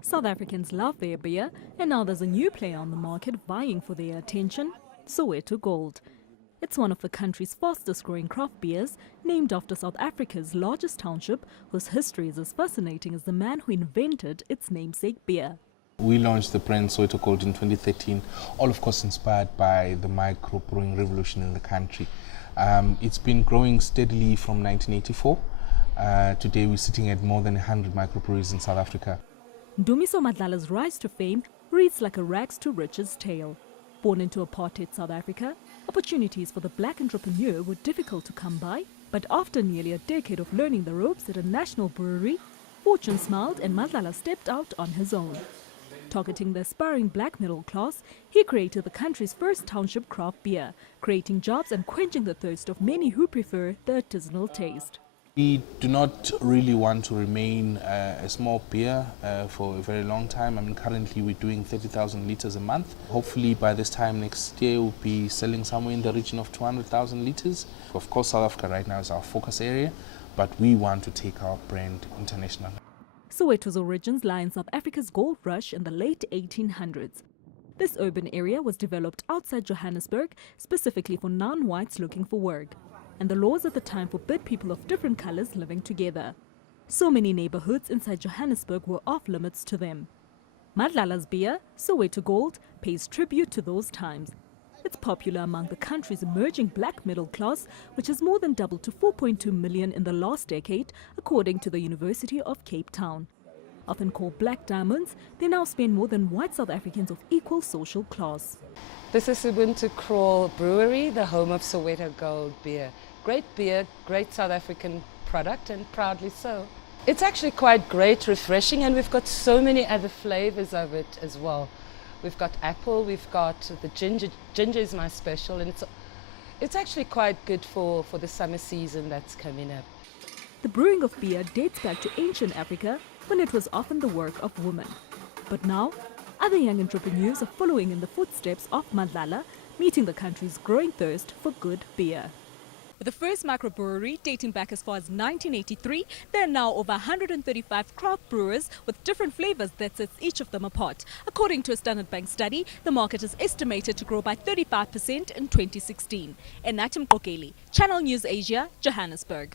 South Africans love their beer, and now there's a new player on the market vying for their attention, Soweto Gold. It's one of the country's fastest growing craft beers, named after South Africa's largest township, whose history is as fascinating as the man who invented its namesake beer. We launched the brand Soweto Gold in 2013, all of course inspired by the micro-brewing revolution in the country. It's been growing steadily from 1984. Today we're sitting at more than 100 microbreweries in South Africa. Ndumiso Madlala's rise to fame reads like a rags to riches tale. Born into apartheid South Africa, opportunities for the black entrepreneur were difficult to come by, but after nearly a decade of learning the ropes at a national brewery, fortune smiled and Madlala stepped out on his own. Targeting the aspiring black middle class, he created the country's first township craft beer, creating jobs and quenching the thirst of many who prefer the artisanal taste. We do not really want to remain a small beer for a very long time. I mean, currently we're doing 30,000 litres a month. Hopefully by this time next year we'll be selling somewhere in the region of 200,000 litres. Of course, South Africa right now is our focus area, but we want to take our brand international. Soweto's origins lie in South Africa's gold rush in the late 1800s. This urban area was developed outside Johannesburg specifically for non-whites looking for work, and the laws at the time forbid people of different colors living together. So many neighborhoods inside Johannesburg were off limits to them. Madlala's beer, Soweto Gold, pays tribute to those times. It's popular among the country's emerging black middle class, which has more than doubled to 4.2 million in the last decade, according to the University of Cape Town. Often called black diamonds, they now spend more than white South Africans of equal social class. This is Enathi Mqokeli Brewery, the home of Soweto Gold beer. Great beer, great South African product, and proudly so. It's actually quite great, refreshing, and we've got so many other flavors of it as well. We've got apple, we've got the ginger. Ginger is my special, and it's actually quite good for the summer season that's coming up. The brewing of beer dates back to ancient Africa, when it was often the work of women. But now, other young entrepreneurs are following in the footsteps of Madlala, meeting the country's growing thirst for good beer. With the first microbrewery dating back as far as 1983, there are now over 135 craft brewers with different flavors that sets each of them apart. According to a Standard Bank study, the market is estimated to grow by 35% in 2016. Enathi Mqokeli, Channel News Asia, Johannesburg.